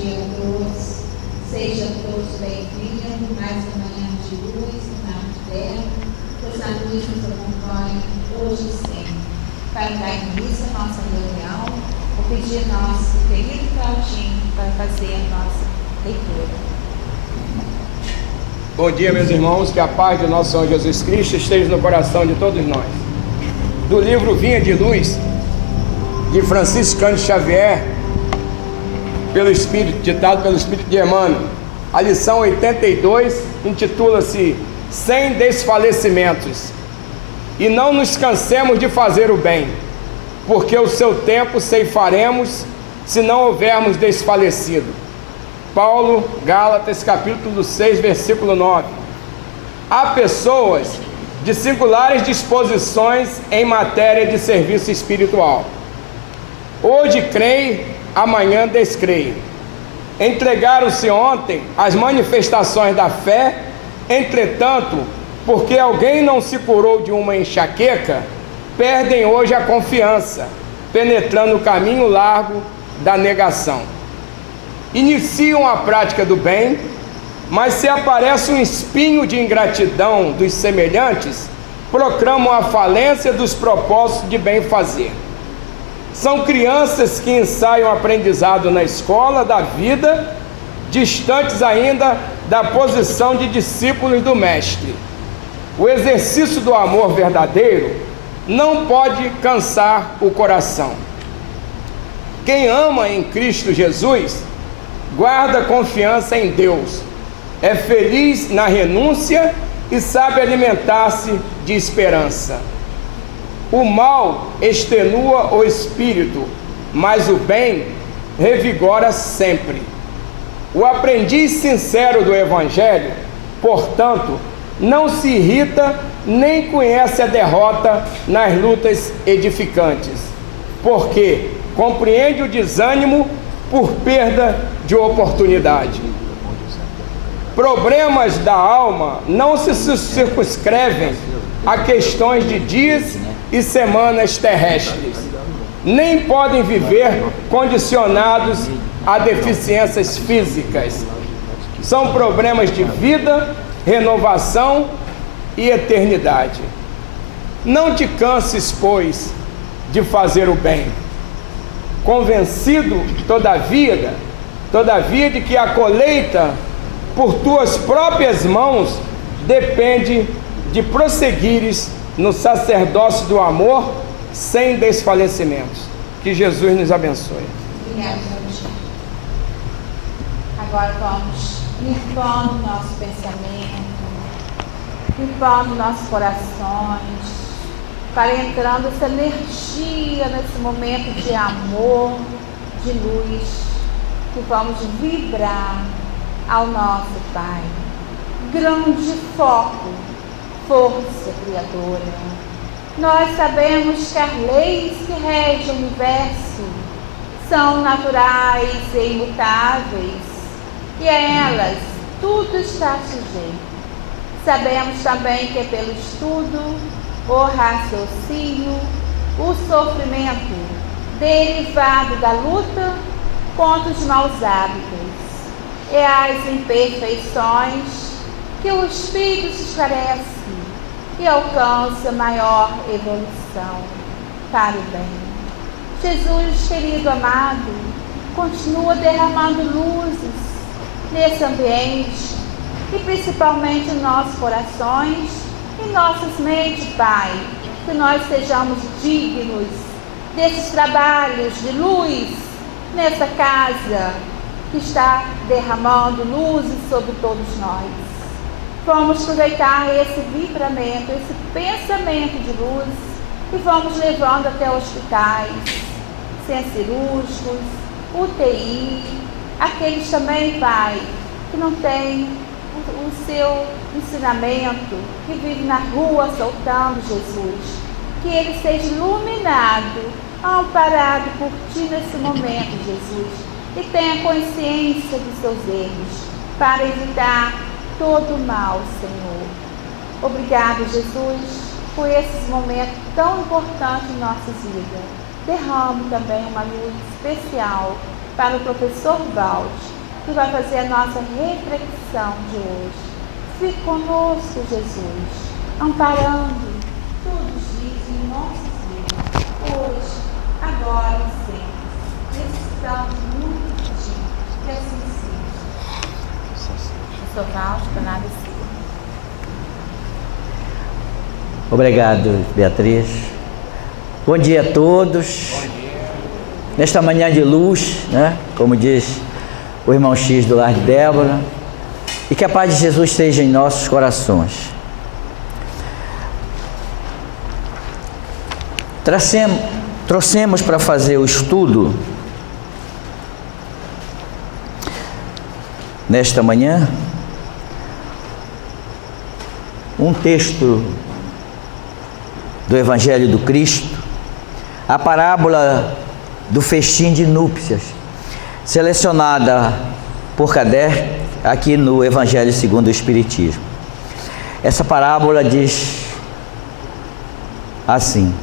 dia a todos. Sejam todos bem-vindos mais uma manhã de luz na terra, pois a luz nos acompanha hoje e sempre. Para dar início à nossa reunião, vou pedir ao nosso querido Claudinho para fazer a nossa leitura. Bom dia, meus irmãos, que a paz de nosso Senhor Jesus Cristo esteja no coração de todos nós. Do livro Vinha de Luz, de Francisco Cândido Xavier, ditado pelo Espírito de Emmanuel, a lição 82 intitula-se Sem Desfalecimentos. E não nos cansemos de fazer o bem, porque o seu tempo ceifaremos, se não houvermos desfalecido. Paulo, Gálatas, capítulo 6, versículo 9. Há pessoas de singulares disposições em matéria de serviço espiritual. Hoje creem, amanhã descreem. Entregaram-se ontem às manifestações da fé, entretanto, porque alguém não se curou de uma enxaqueca, perdem hoje a confiança, penetrando o caminho largo da negação. Iniciam a prática do bem, mas se aparece um espinho de ingratidão dos semelhantes, proclamam a falência dos propósitos de bem fazer. São crianças que ensaiam o aprendizado na escola da vida, distantes ainda da posição de discípulos do Mestre. O exercício do amor verdadeiro não pode cansar o coração. Quem ama em Cristo Jesus, guarda confiança em Deus, é feliz na renúncia e sabe alimentar-se de esperança. O mal extenua o espírito, mas o bem revigora sempre. O aprendiz sincero do Evangelho, portanto, não se irrita nem conhece a derrota nas lutas edificantes, porque compreende o desânimo por perda de oportunidade. Problemas da alma não se circunscrevem a questões de dias e semanas terrestres, nem podem viver condicionados a deficiências físicas. São problemas de vida, renovação e eternidade. Não te canses, pois, de fazer o bem, convencido, todavia, de que a colheita por tuas próprias mãos depende de prosseguires no sacerdócio do amor sem desfalecimentos. Que Jesus nos abençoe. Obrigada, Claudinho. Agora vamos limpando nosso pensamento, limpando nossos corações, para entrando essa energia nesse momento de amor, de luz, que vamos vibrar ao nosso Pai. Grande foco, força criadora. Nós sabemos que as leis que regem o universo são naturais e imutáveis, e a elas tudo está sujeito. Sabemos também que é pelo estudo, o raciocínio, o sofrimento derivado da luta contra os maus hábitos e as imperfeições que o espírito se esclarece e alcança maior evolução para o bem. Jesus, querido amado, continua derramando luzes nesse ambiente e principalmente em nossos corações e nossas mentes, Pai, que nós sejamos dignos desses trabalhos de luz nessa casa que está derramando luzes sobre todos nós. Vamos aproveitar esse vibramento, esse pensamento de luz e vamos levando até hospitais, centros cirúrgicos, UTI, aqueles também, Pai, que não têm o seu ensinamento, que vive na rua soltando Jesus, que ele seja iluminado, amparado por Ti nesse momento, Jesus, e tenha consciência dos seus erros, para evitar todo o mal, Senhor. Obrigado, Jesus, por esses momentos tão importantes em nossas vidas. derrame também uma luz especial para o professor Valde, que vai fazer a nossa reflexão de hoje. Fique conosco, Jesus, amparando todos os dias em nossas vidas, hoje, agora e sempre. Necessitamos muito de Ti, que assim seja. Professor Valde, para nada ser. Obrigado, Beatriz. Bom dia a todos. Bom dia. Nesta manhã de luz, né? Como diz o irmão X do Lar de Débora, e que a paz de Jesus esteja em nossos corações. Trouxemos para fazer o estudo nesta manhã um texto do Evangelho do Cristo, a parábola do festim de núpcias, selecionada por Kardec aqui no Evangelho segundo o Espiritismo. Essa parábola diz assim: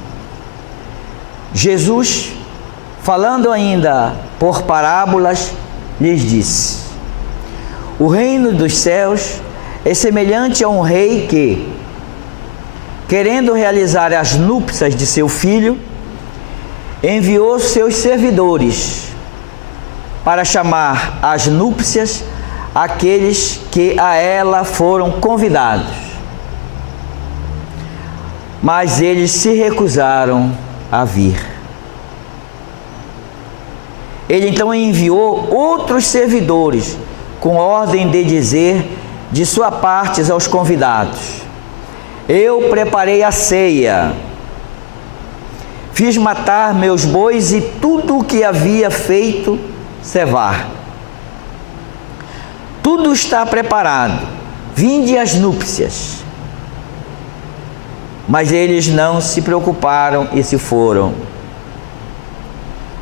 Jesus, falando ainda por parábolas, lhes disse: o reino dos céus é semelhante a um rei que, querendo realizar as núpcias de seu filho, enviou seus servidores para chamar às núpcias aqueles que a ela foram convidados. Mas eles se recusaram a vir. Ele então enviou outros servidores com ordem de dizer de sua parte aos convidados: eu preparei a ceia, fiz matar meus bois e tudo o que havia feito cevar. Tudo está preparado, vinde às núpcias. Mas eles não se preocuparam e se foram.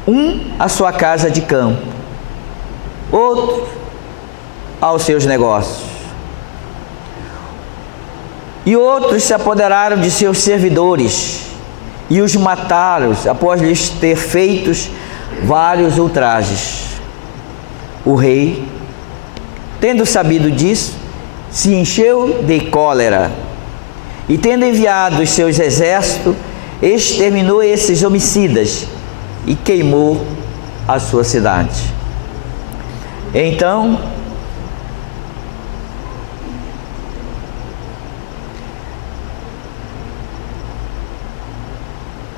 Um à sua casa de campo, outro aos seus negócios. E outros se apoderaram de seus servidores e os mataram após lhes ter feitos vários ultrajes. O rei, tendo sabido disso, se encheu de cólera e, tendo enviado os seus exércitos, exterminou esses homicidas e queimou a sua cidade. Então,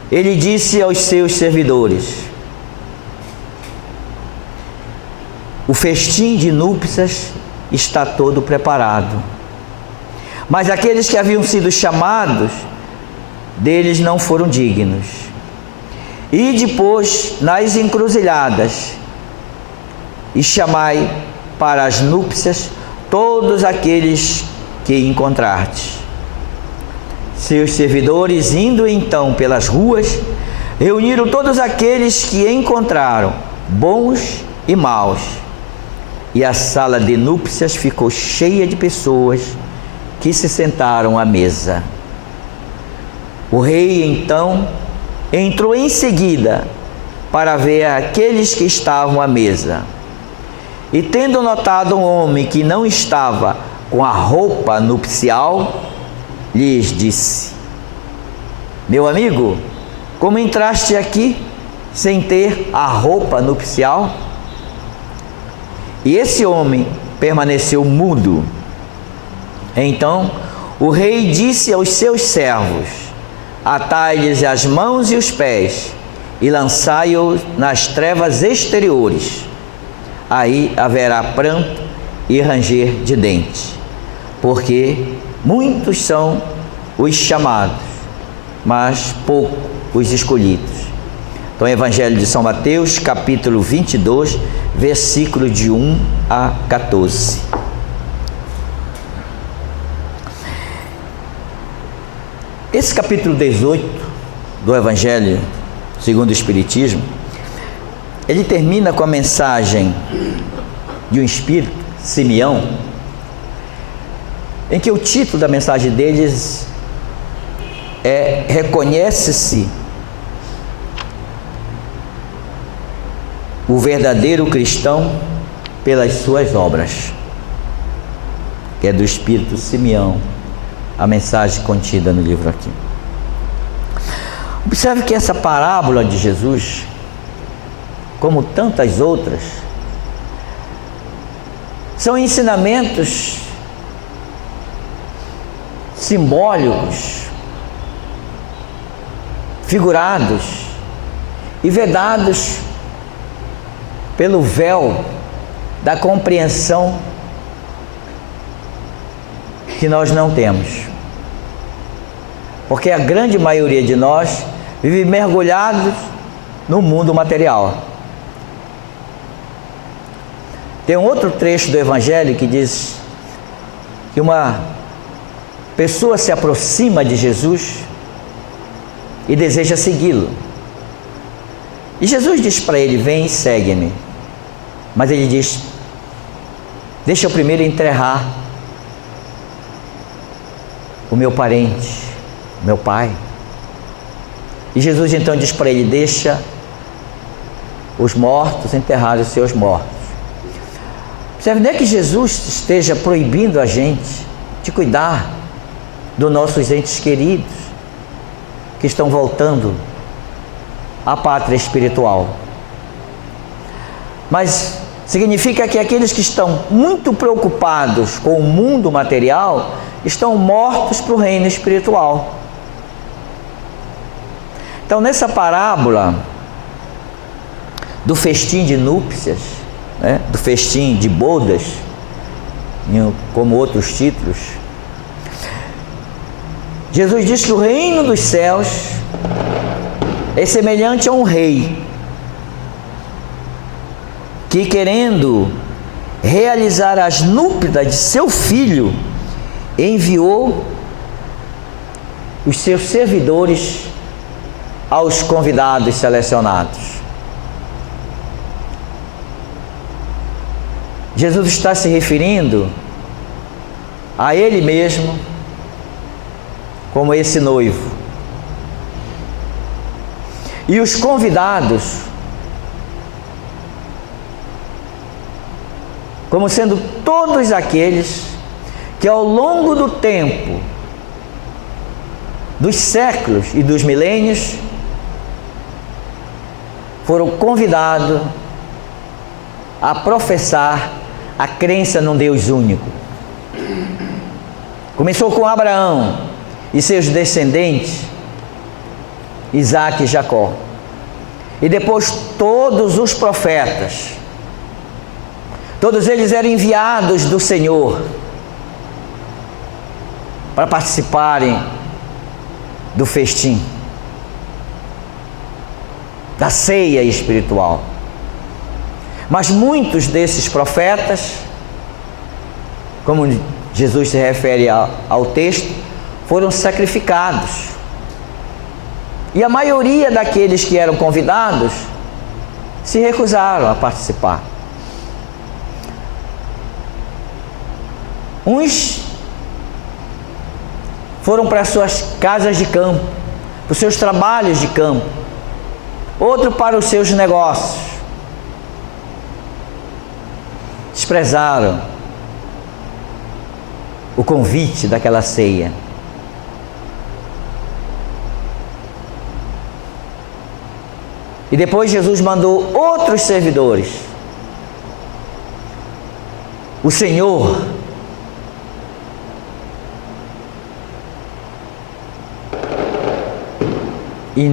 ele disse aos seus servidores: o festim de núpcias está todo preparado, mas aqueles que haviam sido chamados deles não foram dignos. E depois nas encruzilhadas e chamai para as núpcias todos aqueles que encontrardes. Seus servidores, indo então pelas ruas, reuniram todos aqueles que encontraram, bons e maus, e a sala de núpcias ficou cheia de pessoas que se sentaram à mesa. O rei então entrou em seguida para ver aqueles que estavam à mesa, e tendo notado um homem que não estava com a roupa nupcial, lhes disse: meu amigo, como entraste aqui sem ter a roupa nupcial? E esse homem permaneceu mudo. Então o rei disse aos seus servos: atai-lhes as mãos e os pés e lançai-os nas trevas exteriores. Aí haverá pranto e ranger de dentes, porque muitos são os chamados, mas poucos os escolhidos. Então, Evangelho de São Mateus, capítulo 22, versículo de 1 a 14. Esse capítulo 18 do Evangelho segundo o Espiritismo, ele termina com a mensagem de um espírito, Simeão, em que o título da mensagem deles é: reconhece-se o verdadeiro cristão pelas suas obras, que é do Espírito Simeão, a mensagem contida no livro aqui. Observe que essa parábola de Jesus, como tantas outras, são ensinamentos simbólicos, figurados e vedados pelo véu da compreensão que nós não temos, porque a grande maioria de nós vive mergulhados no mundo material. Tem um outro trecho do Evangelho que diz que uma pessoa se aproxima de Jesus e deseja segui-lo. E Jesus diz para ele: vem e segue-me. Mas ele diz: deixa eu primeiro enterrar o meu parente, meu pai. E Jesus então diz para ele: deixa os mortos enterrar os seus mortos. Percebe? Não é que Jesus esteja proibindo a gente de cuidar dos nossos entes queridos que estão voltando à pátria espiritual, mas significa que aqueles que estão muito preocupados com o mundo material estão mortos para o reino espiritual. Então, nessa parábola do festim de núpcias, né, do festim de bodas, como outros títulos, Jesus diz que o reino dos céus é semelhante a um rei que, querendo realizar as núpcias de seu filho, enviou os seus servidores aos convidados selecionados. Jesus está se referindo a Ele mesmo como esse noivo. E os convidados como sendo todos aqueles que ao longo do tempo, dos séculos e dos milênios, foram convidados a professar a crença num Deus único. Começou com Abraão e seus descendentes, Isaac e Jacó, e depois todos os profetas. Todos eles eram enviados do Senhor para participarem do festim, da ceia espiritual. Mas muitos desses profetas, como Jesus se refere ao texto, foram sacrificados. E a maioria daqueles que eram convidados se recusaram a participar. Uns foram para suas casas de campo, para os seus trabalhos de campo, outros para os seus negócios. Desprezaram o convite daquela ceia. E depois Jesus mandou outros servidores. O Senhor e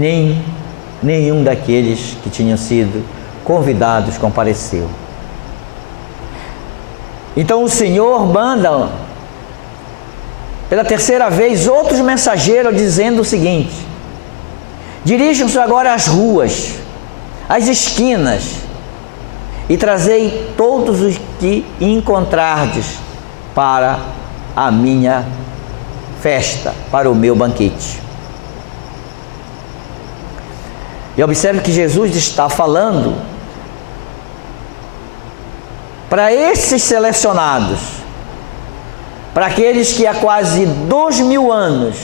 nenhum daqueles que tinham sido convidados compareceu. Então o Senhor manda pela terceira vez outros mensageiros dizendo o seguinte: dirijam-se agora às ruas, às esquinas, e trazei todos os que encontrardes para a minha festa, para o meu banquete. E observe que Jesus está falando para esses selecionados, para aqueles que há quase 2000 anos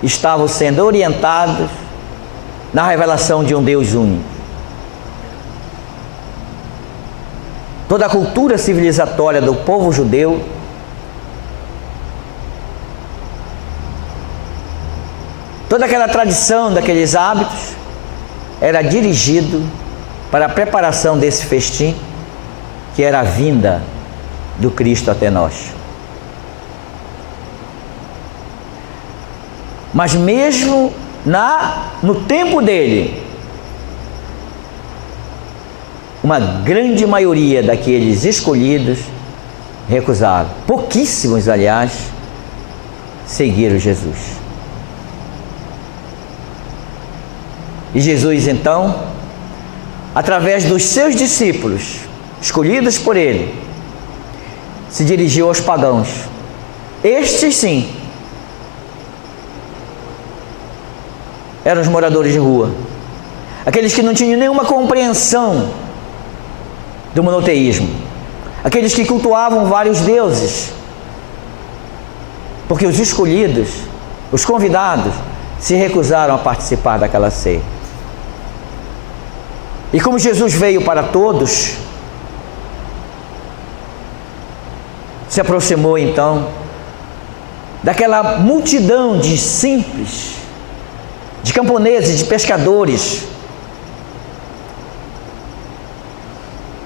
estavam sendo orientados na revelação de um Deus único. toda a cultura civilizatória do povo judeu, toda aquela tradição daqueles hábitos era dirigido para a preparação desse festim, que era a vinda do Cristo até nós. Mas mesmo no tempo dele, uma grande maioria daqueles escolhidos recusaram. Pouquíssimos, aliás, seguiram Jesus. E Jesus, então, através dos seus discípulos, escolhidos por ele, se dirigiu aos pagãos. Estes, sim, eram os moradores de rua, aqueles que não tinham nenhuma compreensão do monoteísmo, aqueles que cultuavam vários deuses, porque os escolhidos, os convidados, se recusaram a participar daquela ceia. E como Jesus veio para todos, se aproximou então daquela multidão de simples, de camponeses, de pescadores,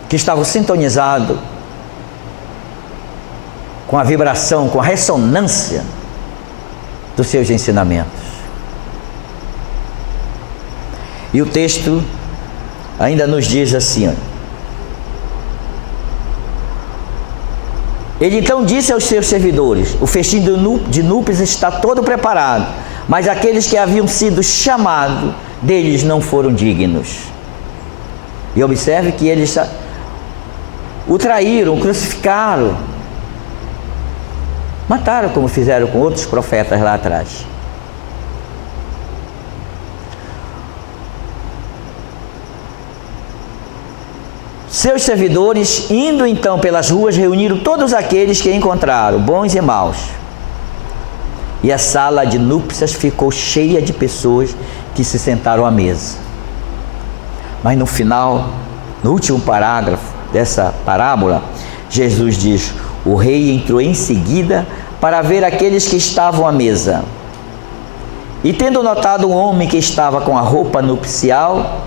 que estavam sintonizados com a vibração, com a ressonância dos seus ensinamentos. E o texto ainda nos diz assim, olha: ele então disse aos seus servidores: o festim de núpcias está todo preparado, mas aqueles que haviam sido chamados deles não foram dignos. E observe que eles o traíram, o crucificaram, mataram, como fizeram com outros profetas lá atrás. Seus servidores, indo então pelas ruas, reuniram todos aqueles que encontraram, bons e maus. E a sala de núpcias ficou cheia de pessoas que se sentaram à mesa. Mas no final, no último parágrafo dessa parábola, Jesus diz: o rei entrou em seguida para ver aqueles que estavam à mesa. E tendo notado um homem que estava com a roupa nupcial,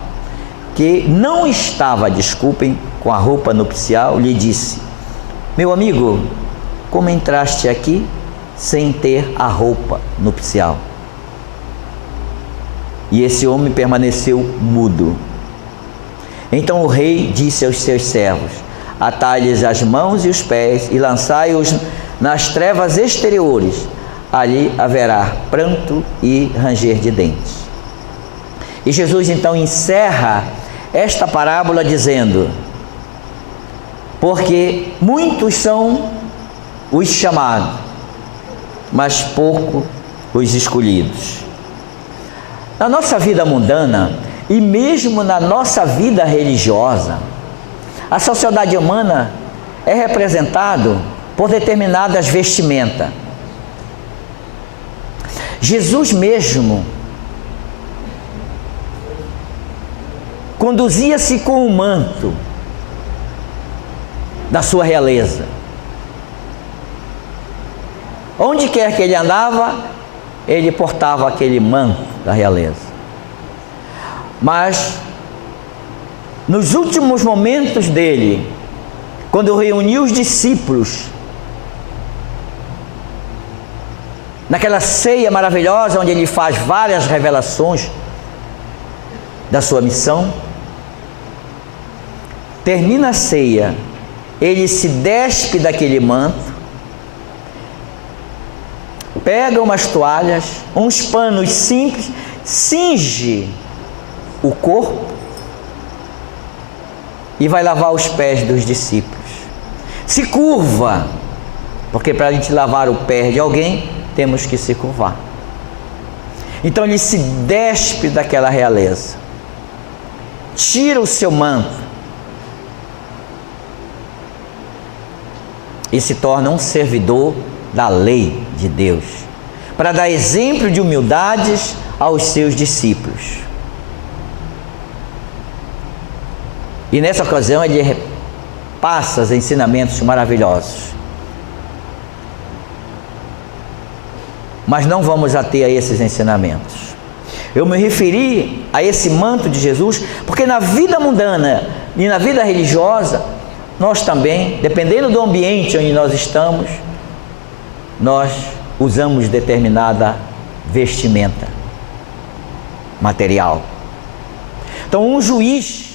que não estava, desculpem, com a roupa nupcial, lhe disse: meu amigo, como entraste aqui sem ter a roupa nupcial? E esse homem permaneceu mudo. Então o rei disse aos seus servos: atai-lhes as mãos e os pés e lançai-os nas trevas exteriores, ali haverá pranto e ranger de dentes. E Jesus então encerra esta parábola dizendo: porque muitos são os chamados, mas pouco os escolhidos. Na nossa vida mundana e mesmo na nossa vida religiosa, a sociedade humana é representada por determinadas vestimentas. Jesus mesmo conduzia-se com o manto da sua realeza. Onde quer que ele andava, ele portava aquele manto da realeza. Mas nos últimos momentos dele, quando reuniu os discípulos naquela ceia maravilhosa onde ele faz várias revelações da sua missão, termina a ceia, ele se despe daquele manto, pega umas toalhas, uns panos simples, cinge o corpo e vai lavar os pés dos discípulos. Se curva, porque para a gente lavar o pé de alguém, temos que se curvar. Então ele se despe daquela realeza, tira o seu manto e se torna um servidor da lei de Deus, para dar exemplo de humildades aos seus discípulos. E nessa ocasião ele passas ensinamentos maravilhosos. Mas não vamos ater a esses ensinamentos. Eu me referi a esse manto de Jesus, porque na vida mundana e na vida religiosa, nós também, dependendo do ambiente onde nós estamos, nós usamos determinada vestimenta material. Então, um juiz,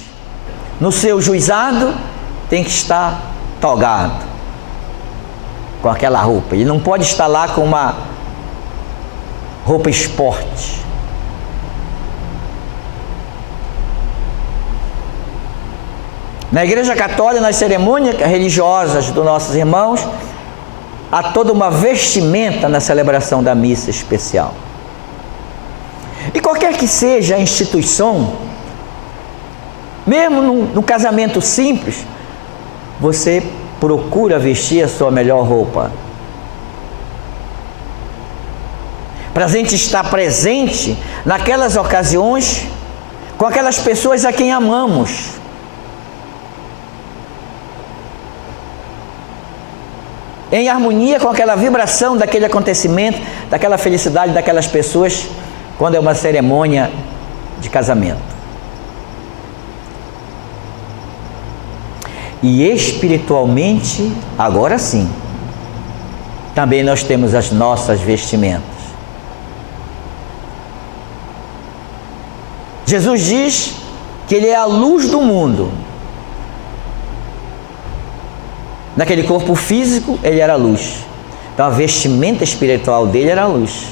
no seu juizado, tem que estar togado, com aquela roupa. Ele não pode estar lá com uma roupa esporte. Na Igreja Católica, nas cerimônias religiosas dos nossos irmãos, há toda uma vestimenta na celebração da missa especial. E qualquer que seja a instituição, mesmo no casamento simples, você procura vestir a sua melhor roupa. Para a gente estar presente naquelas ocasiões, com aquelas pessoas a quem amamos. Em harmonia com aquela vibração daquele acontecimento, daquela felicidade daquelas pessoas, quando é uma cerimônia de casamento. E espiritualmente, agora sim, também nós temos as nossas vestimentas. Jesus diz que Ele é a luz do mundo. Naquele corpo físico, Ele era a luz. Então a vestimenta espiritual dele era a luz.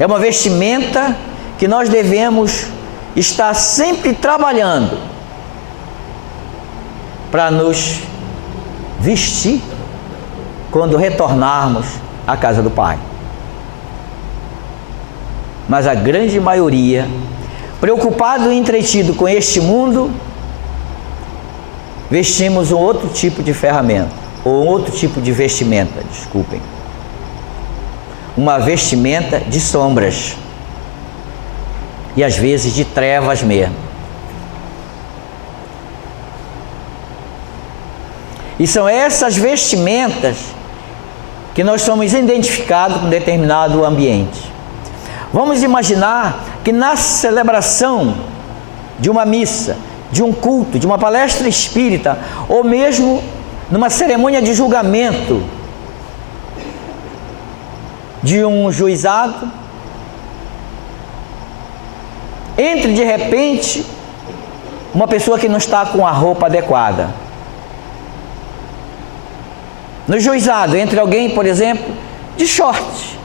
É uma vestimenta que nós devemos estar sempre trabalhando para nos vestir quando retornarmos à casa do Pai. Mas a grande maioria, preocupado e entretido com este mundo, vestimos um outro tipo de ferramenta, ou um outro tipo de vestimenta, desculpem. Uma vestimenta de sombras, e às vezes de trevas mesmo. E são essas vestimentas que nós somos identificados com determinado ambiente. Vamos imaginar que na celebração de uma missa, de um culto, de uma palestra espírita, ou mesmo numa cerimônia de julgamento de um juizado, entre de repente uma pessoa que não está com a roupa adequada. No juizado, entre alguém, por exemplo, de short,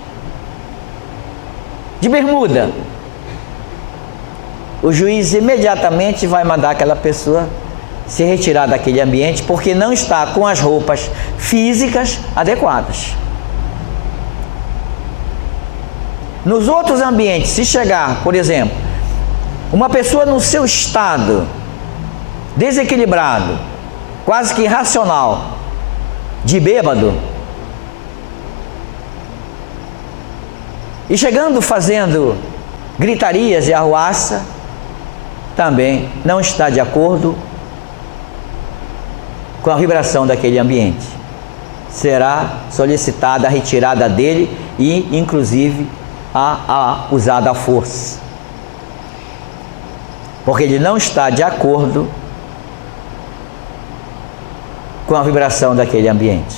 de bermuda, o juiz imediatamente vai mandar aquela pessoa se retirar daquele ambiente, porque não está com as roupas físicas adequadas. Nos outros ambientes, se chegar, por exemplo, uma pessoa no seu estado desequilibrado, quase que irracional, de bêbado, e chegando fazendo gritarias e arruaça, também não está de acordo com a vibração daquele ambiente. Será solicitada a retirada dele e, inclusive, a usada a força, porque ele não está de acordo com a vibração daquele ambiente.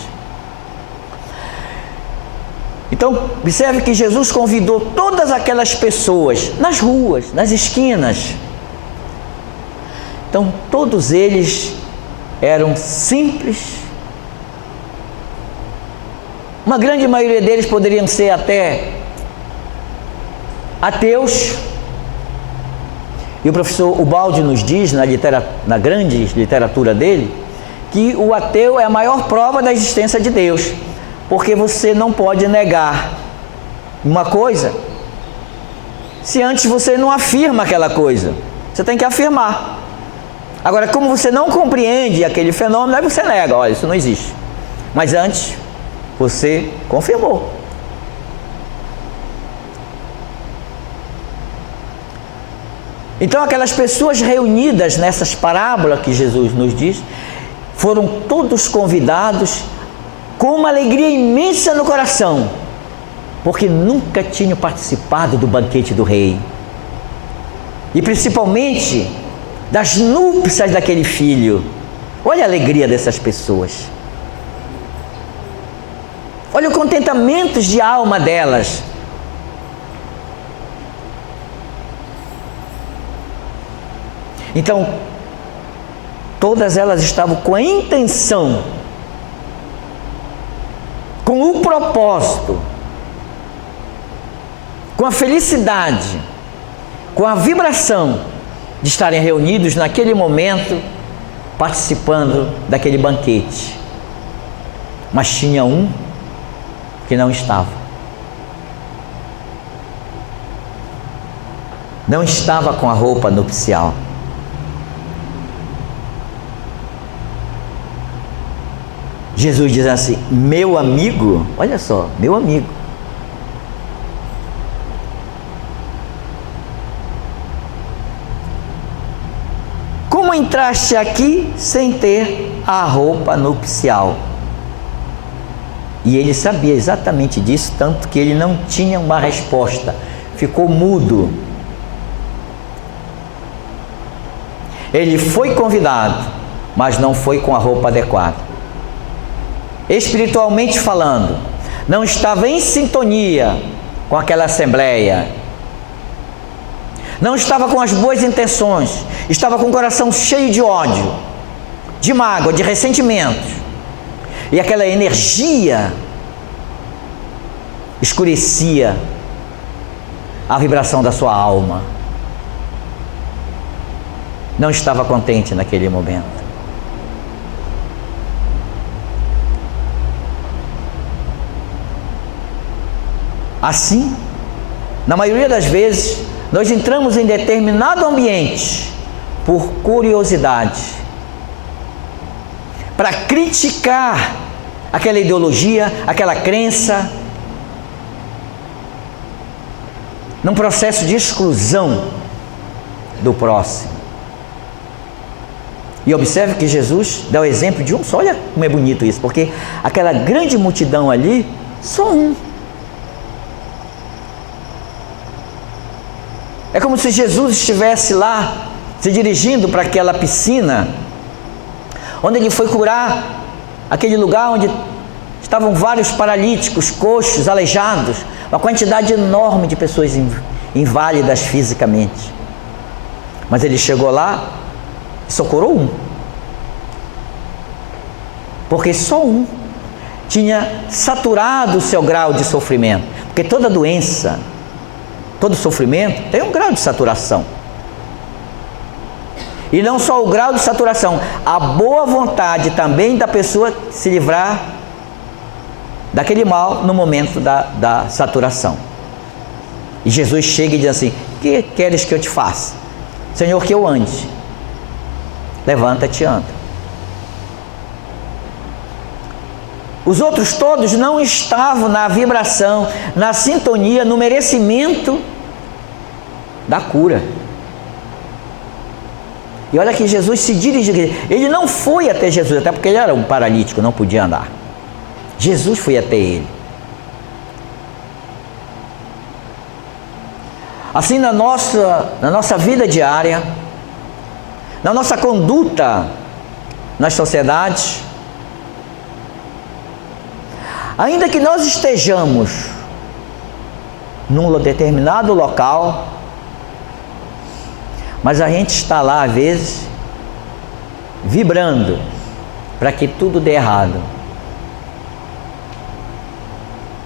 Então, observe que Jesus convidou todas aquelas pessoas nas ruas, nas esquinas. Então, todos eles eram simples. Uma grande maioria deles poderiam ser até ateus. E o professor Ubaldi nos diz, na grande literatura dele, que o ateu é a maior prova da existência de Deus, porque você não pode negar uma coisa se antes você não afirma aquela coisa. Você tem que afirmar. Agora, como você não compreende aquele fenômeno, aí você nega, olha, isso não existe. Mas antes, você confirmou. Então aquelas pessoas reunidas nessas parábolas que Jesus nos diz, foram todos convidados com uma alegria imensa no coração, porque nunca tinham participado do banquete do rei, e principalmente das núpcias daquele filho. Olha a alegria dessas pessoas, olha o contentamento de alma delas. Então, todas elas estavam com a intenção, com o propósito, com a felicidade, com a vibração de estarem reunidos naquele momento, participando daquele banquete. Mas tinha um que não estava. Não estava com a roupa nupcial. Jesus diz assim: meu amigo, olha só, meu amigo, como entraste aqui sem ter a roupa nupcial? E ele sabia exatamente disso, tanto que ele não tinha uma resposta, ficou mudo. Ele foi convidado, mas não foi com a roupa adequada. Espiritualmente falando, não estava em sintonia com aquela assembleia, não estava com as boas intenções, estava com o coração cheio de ódio, de mágoa, de ressentimento, e aquela energia escurecia a vibração da sua alma. Não estava contente naquele momento. Assim, na maioria das vezes, nós entramos em determinado ambiente por curiosidade, para criticar aquela ideologia, aquela crença, num processo de exclusão do próximo. E observe que Jesus dá o exemplo de um só. Olha como é bonito isso, porque aquela grande multidão ali, só um. É como se Jesus estivesse lá, se dirigindo para aquela piscina, onde ele foi curar, aquele lugar onde estavam vários paralíticos, coxos, aleijados, uma quantidade enorme de pessoas inválidas fisicamente. Mas ele chegou lá e só curou um, porque só um tinha saturado o seu grau de sofrimento, porque toda doença, todo sofrimento tem um grau de saturação. E não só o grau de saturação, a boa vontade também da pessoa se livrar daquele mal no momento da saturação. E Jesus chega e diz assim: que queres que eu te faça? Senhor, que eu ande. Levanta-te e anda. Os outros todos não estavam na vibração, na sintonia, no merecimento da cura. E olha que Jesus se dirigiu, ele não foi até Jesus, até porque ele era um paralítico, não podia andar. Jesus foi até ele. Assim, na nossa vida diária, na nossa conduta nas sociedades, ainda que nós estejamos num determinado local, mas a gente está lá às vezes vibrando para que tudo dê errado,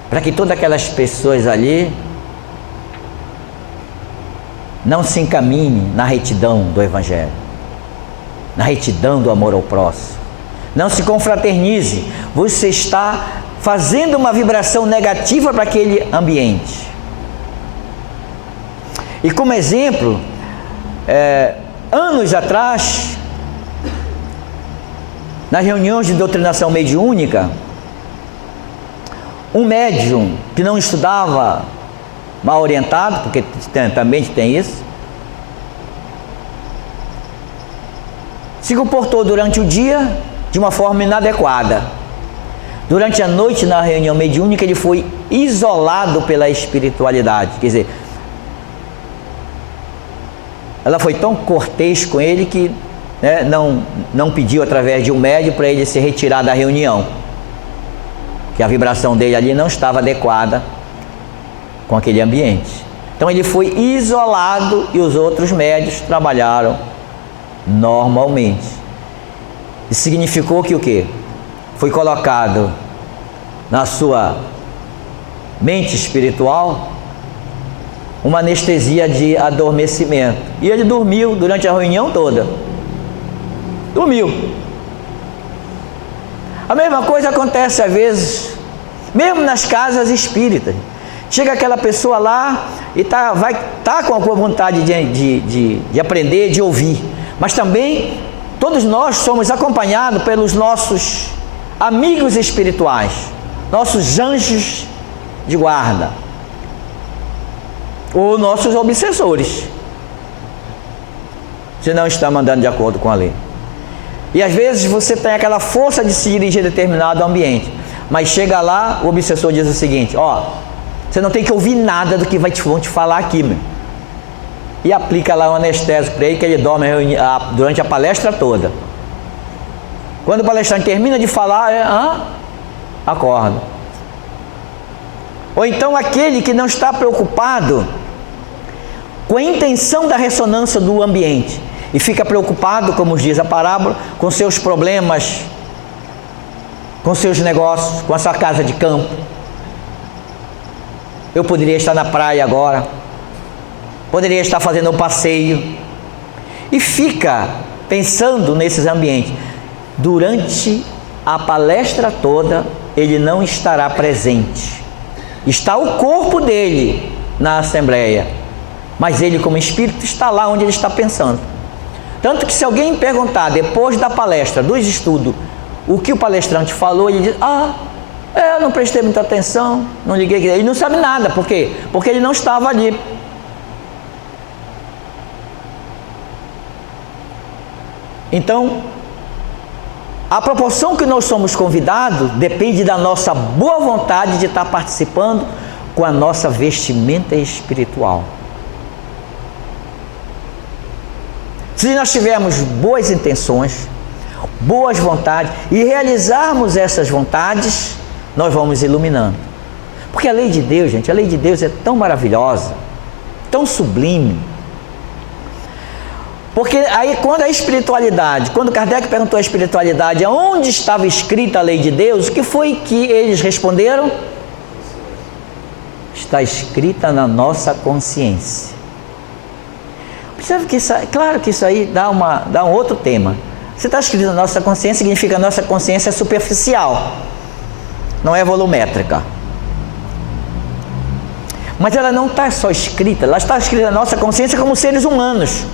para que todas aquelas pessoas ali não se encaminhem na retidão do Evangelho, na retidão do amor ao próximo, não se confraternize. Você está fazendo uma vibração negativa para aquele ambiente. E como exemplo, anos atrás, nas reuniões de doutrinação mediúnica, um médium que não estudava, mal orientado, porque também tem isso, se comportou durante o dia de uma forma inadequada. Durante a noite, na reunião mediúnica, ele foi isolado pela espiritualidade. Quer dizer, ela foi tão cortês com ele que não pediu através de um médium para ele se retirar da reunião, que a vibração dele ali não estava adequada com aquele ambiente. Então ele foi isolado e os outros médios trabalharam normalmente. Isso significou que o quê? Foi colocado na sua mente espiritual uma anestesia de adormecimento. E ele dormiu durante a reunião toda. Dormiu. A mesma coisa acontece às vezes, mesmo nas casas espíritas. Chega aquela pessoa lá e vai estar com a vontade de aprender, de ouvir. Mas também todos nós somos acompanhados pelos nossos amigos espirituais, nossos anjos de guarda, ou nossos obsessores, se não estamos andando de acordo com a lei. E às vezes você tem aquela força de se dirigir a determinado ambiente, mas chega lá, o obsessor diz o seguinte: você não tem que ouvir nada do que vão te falar aqui, meu. E aplica lá um anestésico para ele, que ele dorme durante a palestra toda. Quando o palestrante termina de falar, acorda. Ou então aquele que não está preocupado com a intenção da ressonância do ambiente e fica preocupado, como diz a parábola, com seus problemas, com seus negócios, com a sua casa de campo. Eu poderia estar na praia agora, poderia estar fazendo um passeio, e fica pensando nesses ambientes. Durante a palestra toda, ele não estará presente. Está o corpo dele na assembleia, mas ele, como espírito, está lá onde ele está pensando. Tanto que se alguém perguntar depois da palestra, dos estudos, o que o palestrante falou, ele diz: eu não prestei muita atenção, não liguei. Ele não sabe nada. Por quê? Porque ele não estava ali. Então, a proporção que nós somos convidados depende da nossa boa vontade de estar participando com a nossa vestimenta espiritual. Se nós tivermos boas intenções, boas vontades e realizarmos essas vontades, nós vamos iluminando. Porque a lei de Deus, gente, a lei de Deus é tão maravilhosa, tão sublime. Porque aí quando Kardec perguntou à espiritualidade aonde estava escrita a lei de Deus, o que foi que eles responderam? Está escrita na nossa consciência. Observe que claro que isso aí dá um outro tema. Se está escrito na nossa consciência, significa que a nossa consciência é superficial, não é volumétrica. Mas ela não está só escrita, ela está escrita na nossa consciência como seres humanos.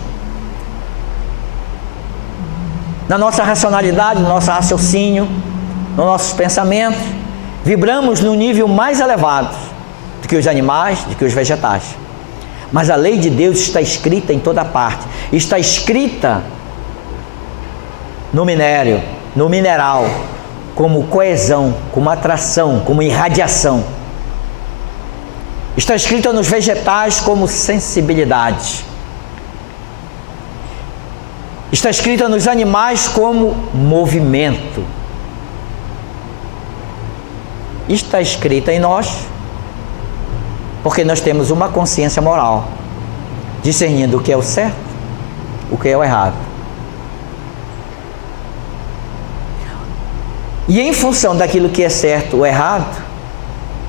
Na nossa racionalidade, no nosso raciocínio, nos nossos pensamentos, vibramos no nível mais elevado do que os animais, do que os vegetais. Mas a lei de Deus está escrita em toda parte. Está escrita no minério, no mineral, como coesão, como atração, como irradiação. Está escrita nos vegetais como sensibilidade. Está escrita nos animais como movimento. Está escrita em nós, porque nós temos uma consciência moral, discernindo o que é o certo, o que é o errado. E em função daquilo que é certo ou errado,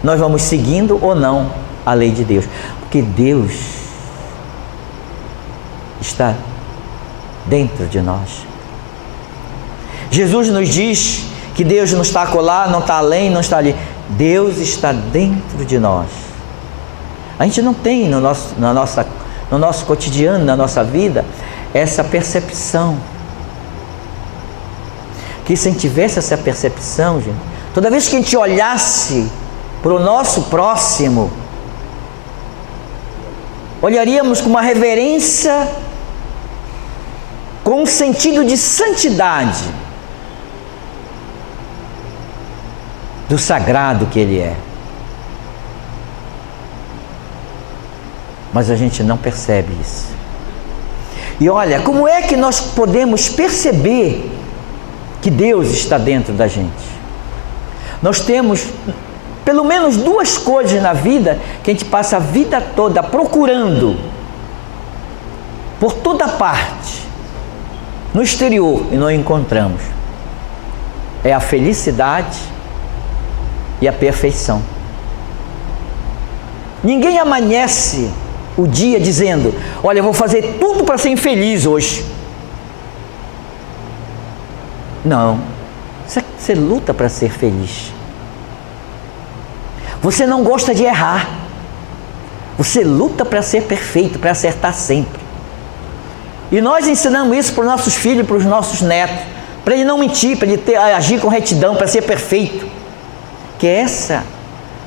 nós vamos seguindo ou não a lei de Deus. Porque Deus está dentro de nós. Jesus nos diz que Deus não está acolá, não está além, não está ali. Deus está dentro de nós. A gente não tem no nosso cotidiano, na nossa vida, essa percepção. Que se a gente tivesse essa percepção, gente, toda vez que a gente olhasse para o nosso próximo, olharíamos com uma reverência com um sentido de santidade, do sagrado que Ele é. Mas a gente não percebe isso. E olha, como é que nós podemos perceber que Deus está dentro da gente? Nós temos pelo menos duas coisas na vida que a gente passa a vida toda procurando por toda parte, no exterior, e não encontramos. É a felicidade e a perfeição. Ninguém amanhece o dia dizendo: olha, eu vou fazer tudo para ser infeliz hoje. Não. Você luta para ser feliz. Você não gosta de errar. Você luta para ser perfeito, para acertar sempre. E nós ensinamos isso para os nossos filhos e para os nossos netos, para ele não mentir, para ele agir com retidão, para ser perfeito. Que essa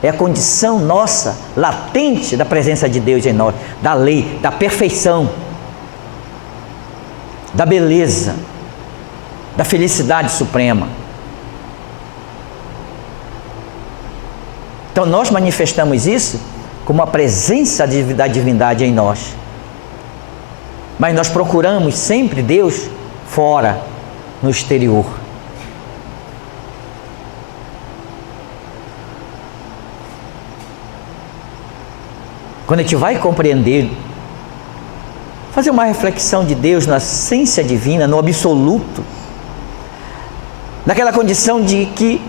é a condição nossa, latente da presença de Deus em nós, da lei, da perfeição, da beleza, da felicidade suprema. Então nós manifestamos isso como a presença da divindade em nós. Mas nós procuramos sempre Deus fora, no exterior. Quando a gente vai compreender, fazer uma reflexão de Deus na essência divina, no absoluto, naquela condição de que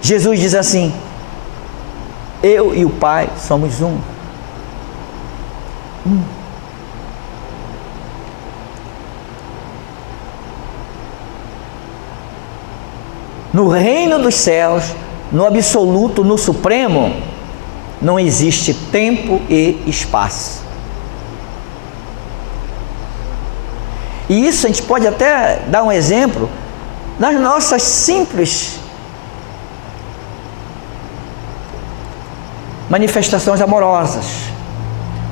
Jesus diz assim: eu e o Pai somos um. No reino dos céus, no absoluto, no supremo, não existe tempo e espaço. E isso a gente pode até dar um exemplo nas nossas simples manifestações amorosas.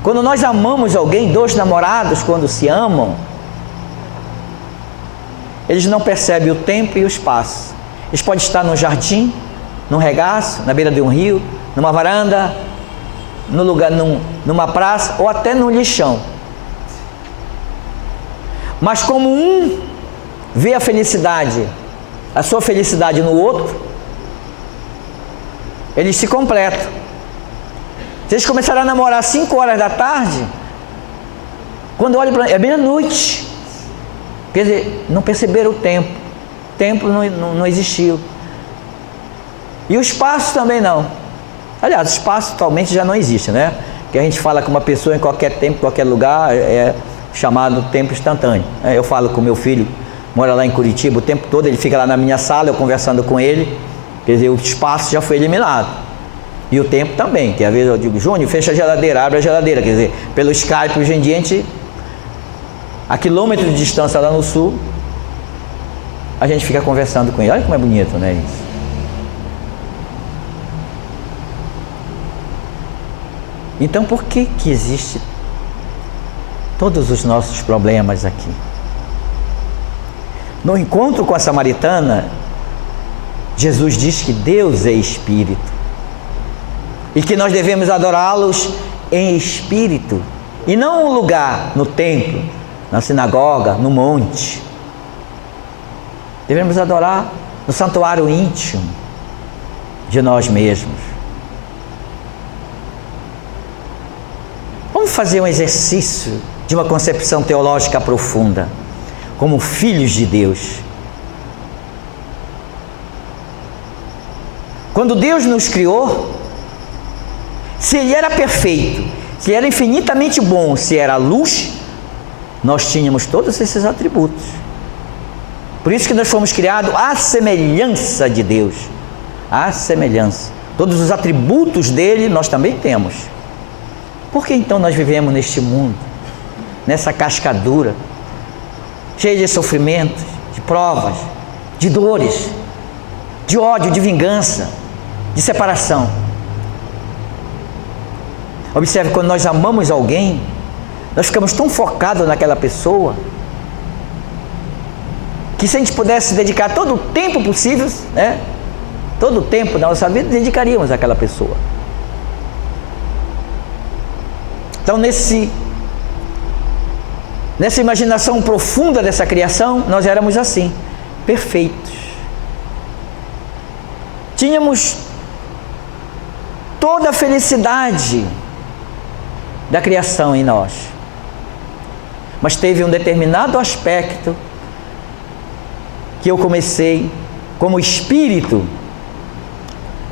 Quando nós amamos alguém, dois namorados, quando se amam, eles não percebem o tempo e o espaço. Eles podem estar no jardim, num regaço, na beira de um rio, numa varanda, no lugar, numa praça ou até no lixão. Mas como um vê a felicidade, a sua felicidade no outro, eles se completam. Se eles começaram a namorar às 5 horas da tarde, quando olham para é meia-noite. Quer dizer, não perceberam o tempo. O tempo não existiu. E o espaço também não. Aliás, o espaço atualmente já não existe, né? Que a gente fala com uma pessoa em qualquer tempo, qualquer lugar, é chamado tempo instantâneo. Eu falo com meu filho, mora lá em Curitiba, o tempo todo ele fica lá na minha sala, eu conversando com ele. Quer dizer, o espaço já foi eliminado. E o tempo também, que às vezes eu digo: Júnior, fecha a geladeira, abre a geladeira. Quer dizer, pelo Skype hoje em dia, a gente, a quilômetros de distância lá no sul, a gente fica conversando com ele. Olha como é bonito, né, isso? Então, por que existe todos os nossos problemas aqui? No encontro com a samaritana, Jesus diz que Deus é Espírito e que nós devemos adorá-los em espírito e não um lugar, no templo, na sinagoga, no monte. Devemos adorar no santuário íntimo de nós mesmos. Vamos fazer um exercício de uma concepção teológica profunda, como filhos de Deus. Quando Deus nos criou, se Ele era perfeito, se Ele era infinitamente bom, se era luz, nós tínhamos todos esses atributos. Por isso que nós fomos criados à semelhança de Deus. À semelhança. Todos os atributos dele nós também temos. Por que então nós vivemos neste mundo, nessa cascadura, cheia de sofrimentos, de provas, de dores, de ódio, de vingança, de separação? Observe, quando nós amamos alguém, nós ficamos tão focados naquela pessoa que se a gente pudesse dedicar todo o tempo possível, né? Todo o tempo da nossa vida, dedicaríamos àquela pessoa. Então, nessa imaginação profunda dessa criação, nós éramos assim, perfeitos. Tínhamos toda a felicidade da criação em nós. Mas teve um determinado aspecto que eu comecei, como espírito,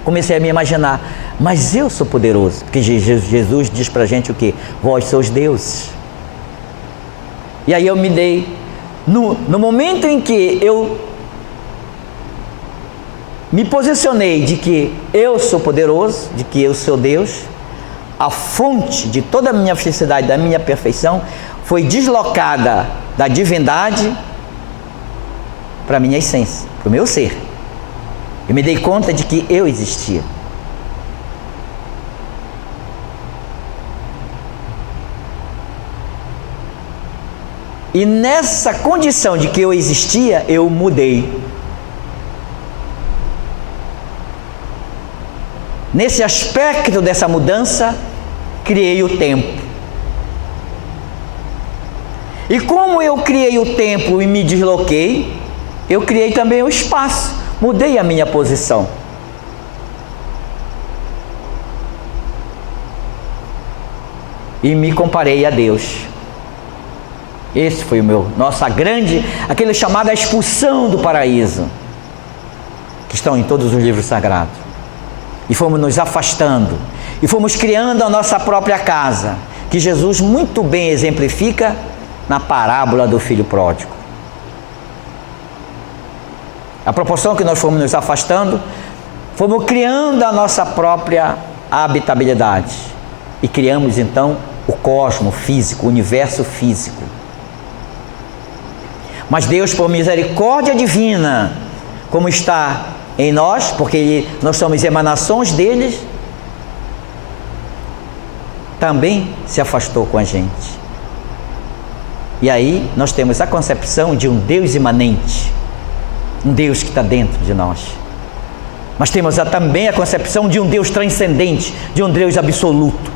comecei a me imaginar, mas eu sou poderoso, porque Jesus diz pra gente o quê? Vós sois deuses. E aí eu me dei, no momento em que eu me posicionei de que eu sou poderoso, de que eu sou Deus, a fonte de toda a minha felicidade, da minha perfeição, foi deslocada da divindade para a minha essência, para o meu ser. Eu me dei conta de que eu existia. E nessa condição de que eu existia, eu mudei. Nesse aspecto dessa mudança, criei o tempo. E como eu criei o tempo e me desloquei, eu criei também o espaço, mudei a minha posição. E me comparei a Deus. Esse foi aquele chamado a expulsão do paraíso, que estão em todos os livros sagrados. E fomos nos afastando, e fomos criando a nossa própria casa, que Jesus muito bem exemplifica na parábola do filho pródigo. A proporção que nós fomos nos afastando, fomos criando a nossa própria habitabilidade, e criamos então o cosmos físico, o universo físico. Mas Deus, por misericórdia divina, como está em nós, porque nós somos emanações deles, também se afastou com a gente. E aí nós temos a concepção de um Deus imanente, um Deus que está dentro de nós. Mas temos também a concepção de um Deus transcendente, de um Deus absoluto,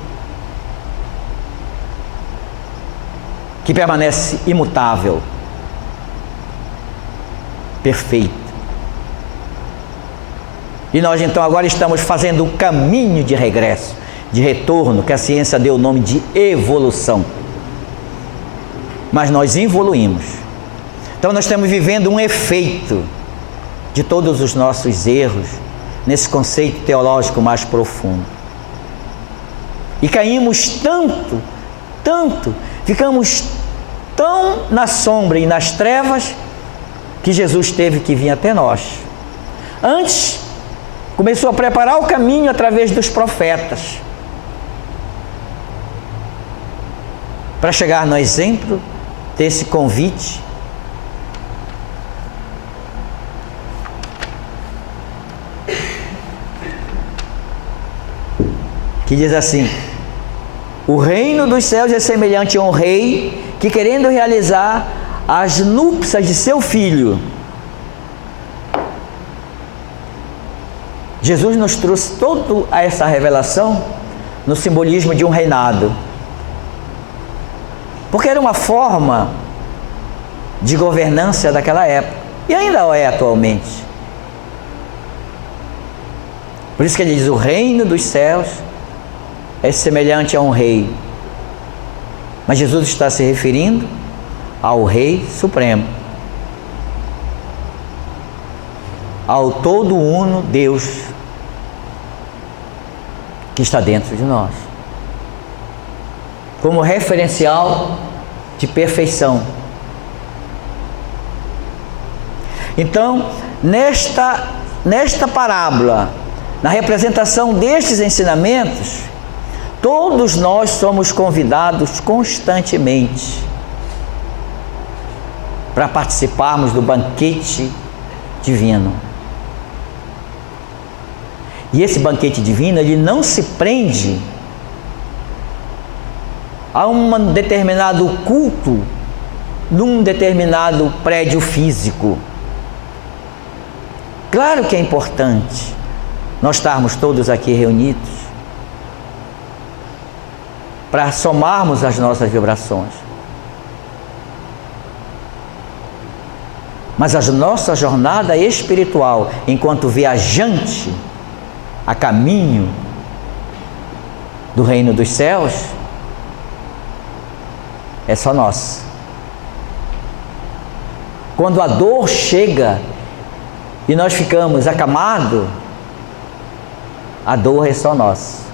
que permanece imutável, perfeito. E nós então agora estamos fazendo o caminho de regresso, de retorno, que a ciência deu o nome de evolução. Mas nós evoluímos. Então nós estamos vivendo um efeito de todos os nossos erros, nesse conceito teológico mais profundo. E caímos tanto, ficamos tão na sombra e nas trevas, que Jesus teve que vir até nós. Antes, começou a preparar o caminho através dos profetas, para chegar no exemplo desse convite que diz assim: o reino dos céus é semelhante a um rei que, querendo realizar as núpcias de seu filho. Jesus nos trouxe toda essa revelação no simbolismo de um reinado, porque era uma forma de governança daquela época, e ainda é atualmente. Por isso que ele diz: o reino dos céus é semelhante a um rei. Mas Jesus está se referindo ao Rei Supremo, ao todo uno Deus que está dentro de nós, como referencial de perfeição. Então, nesta parábola, na representação destes ensinamentos, todos nós somos convidados constantemente para participarmos do banquete divino. E esse banquete divino, ele não se prende a um determinado culto num determinado prédio físico. Claro que é importante nós estarmos todos aqui reunidos para somarmos as nossas vibrações. Mas a nossa jornada espiritual, enquanto viajante a caminho do reino dos céus, é só nossa. Quando a dor chega e nós ficamos acamados, a dor é só nossa.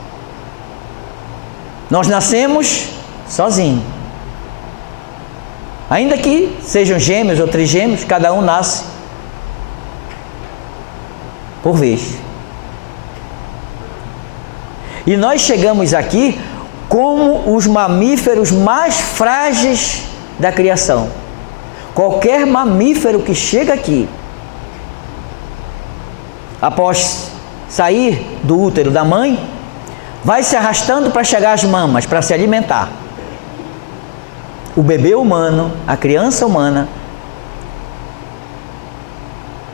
Nós nascemos sozinhos. Ainda que sejam gêmeos ou trigêmeos, cada um nasce por vez. E nós chegamos aqui como os mamíferos mais frágeis da criação. Qualquer mamífero que chega aqui, após sair do útero da mãe, vai se arrastando para chegar às mamas, para se alimentar. O bebê humano, a criança humana,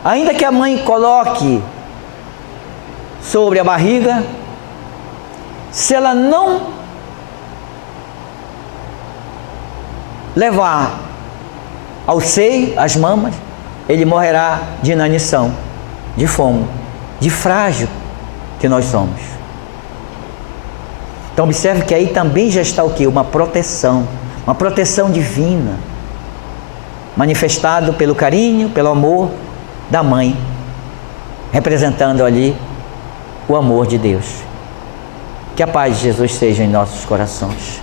ainda que a mãe coloque sobre a barriga, se ela não levar ao seio, às mamas, ele morrerá de inanição, de fome, de frágil que nós somos. Então observe que aí também já está o quê? Uma proteção divina, manifestado pelo carinho, pelo amor da mãe, representando ali o amor de Deus. Que a paz de Jesus seja em nossos corações.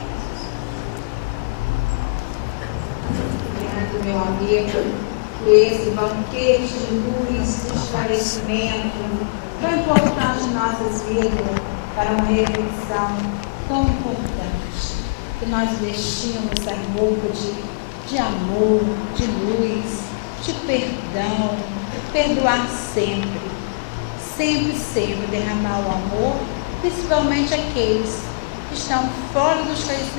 Obrigado, meu amigo, por esse banquete de luz, de esclarecimento, tão importante em nossas vidas, para uma reflexão tão importante, que nós vestimos essa roupa de amor, de luz, de perdão, perdoar sempre, sempre derramar o amor, principalmente aqueles que estão fora do esclarecimento.